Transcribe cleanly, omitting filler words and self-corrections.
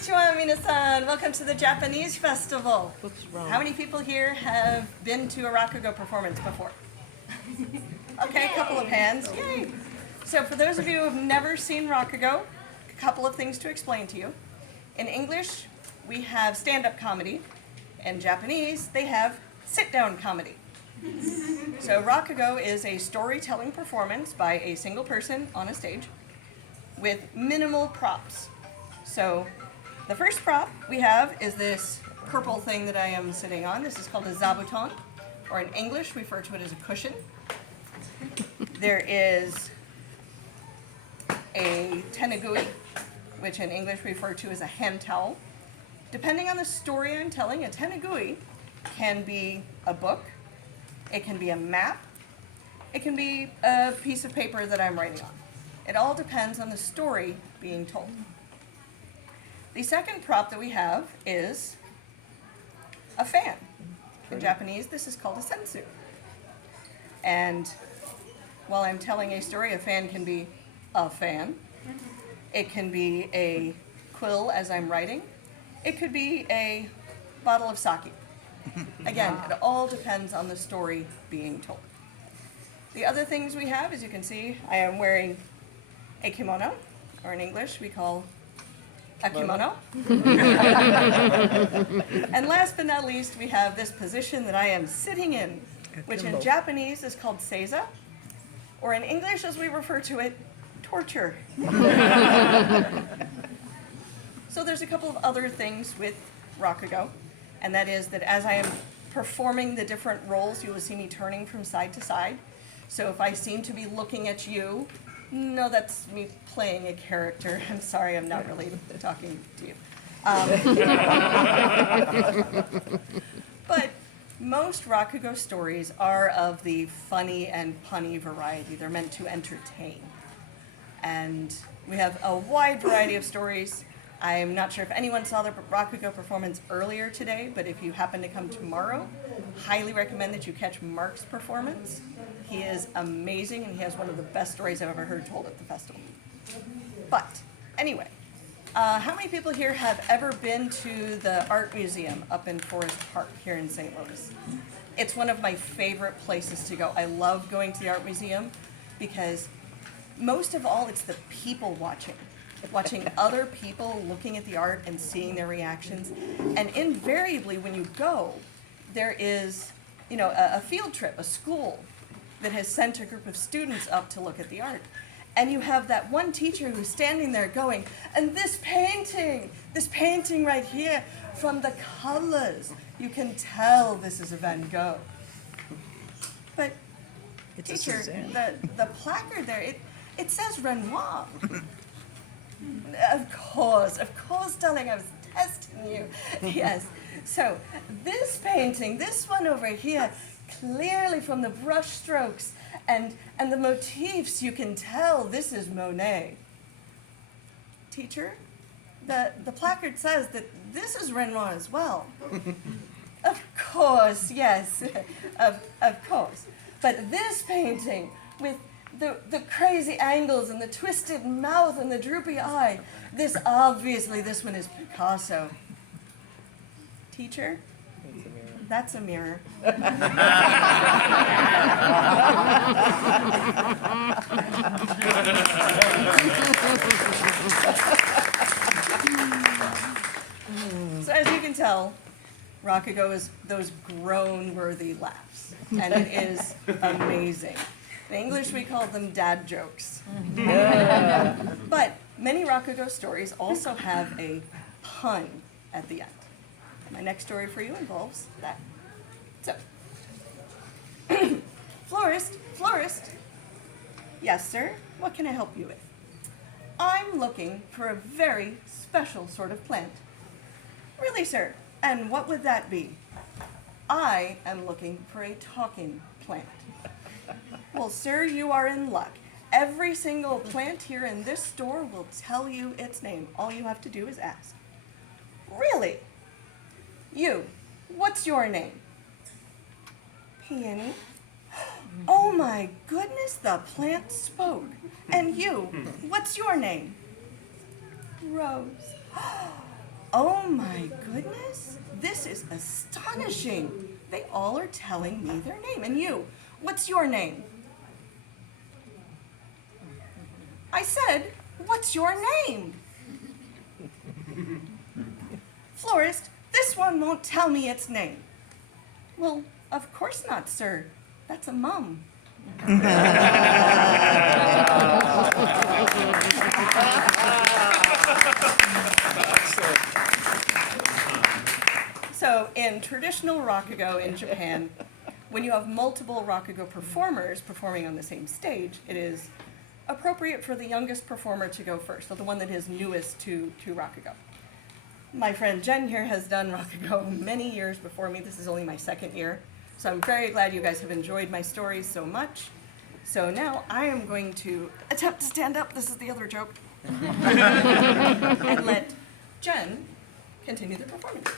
Konnichiwa, minasan. Welcome to the Japanese festival. What's wrong? How many people here have been to a Rakugo performance before? Okay, a couple of hands. Yay! So for those of you who have never seen Rakugo, a couple of things to explain to you. In English, we have stand-up comedy. In Japanese, they have sit-down comedy. So Rakugo is a storytelling performance by a single person on a stage with minimal props. So the first prop we have is this purple thing that I am sitting on. This is called a zabuton, or in English we refer to it as a cushion. There is a tenegui, which in English we refer to as a hand towel. Depending on the story I'm telling, a tenegui can be a book, it can be a map, it can be a piece of paper that I'm writing on. It all depends on the story being told. The second prop that we have is a fan. In Japanese, this is called a sensu. And while I'm telling a story, a fan can be a fan. It can be a quill as I'm writing. It could be a bottle of sake. Again, it all depends on the story being told. The other things we have, as you can see, I am wearing a kimono, or in English we call a kimono. And last but not least, we have this position that I am sitting in, which in Japanese is called seiza, or in English, as we refer to it, torture. So there's a couple of other things with Rakugo, and that is that as I am performing the different roles, you will see me turning from side to side. So if I seem to be looking at you, no, that's me playing a character. I'm sorry, I'm not really talking to you. But most Rakugo stories are of the funny and punny variety. They're meant to entertain. And we have a wide variety of stories. I'm not sure if anyone saw the Rakugo performance earlier today, but if you happen to come tomorrow, highly recommend that you catch Mark's performance. He is amazing, and he has one of the best stories I've ever heard told at the festival. But anyway, how many people here have ever been to the art museum up in Forest Park here in St. Louis? It's one of my favorite places to go. I love going to the art museum because most of all, it's the people watching other people looking at the art and seeing their reactions. And invariably, when you go, there is, a field trip, a school that has sent a group of students up to look at the art. And you have that one teacher who's standing there going, and this painting right here, from the colors, you can tell this is a Van Gogh. But teacher, the placard there, it says Renoir. Of course, darling, I was testing you. Yes. So this painting, this one over here, clearly from the brush strokes and the motifs, you can tell this is Monet. Teacher, the placard says that this is Renoir as well. Of course, yes, of course. But this painting with the crazy angles and the twisted mouth and the droopy eye, this one is Picasso. Teacher, that's a mirror. So as you can tell, Rakugo is those groan-worthy laughs, and it is amazing. In English, we call them dad jokes. But many Rakugo stories also have a pun at the end. My next story for you involves that. So, florist. Yes, sir, what can I help you with? I'm looking for a very special sort of plant. Really, sir, and what would that be? I am looking for a talking plant. Well, sir, you are in luck. Every single plant here in this store will tell you its name. All you have to do is ask. Really? You, what's your name? Peony. Oh my goodness, the plant spoke. And you, what's your name? Rose. Oh my goodness, this is astonishing. They all are telling me their name. And you, what's your name? I said, what's your name? Florist, this one won't tell me its name. Well, of course not, sir. That's a mum. So in traditional Rakugo in Japan, when you have multiple Rakugo performers performing on the same stage, it is appropriate for the youngest performer to go first, so the one that is newest to Rakugo. My friend Jen here has done Rakugo many years before me. This is only my second year, so I'm very glad you guys have enjoyed my stories so much. So now I am going to attempt to stand up. This is the other joke. And let Jen continue the performance.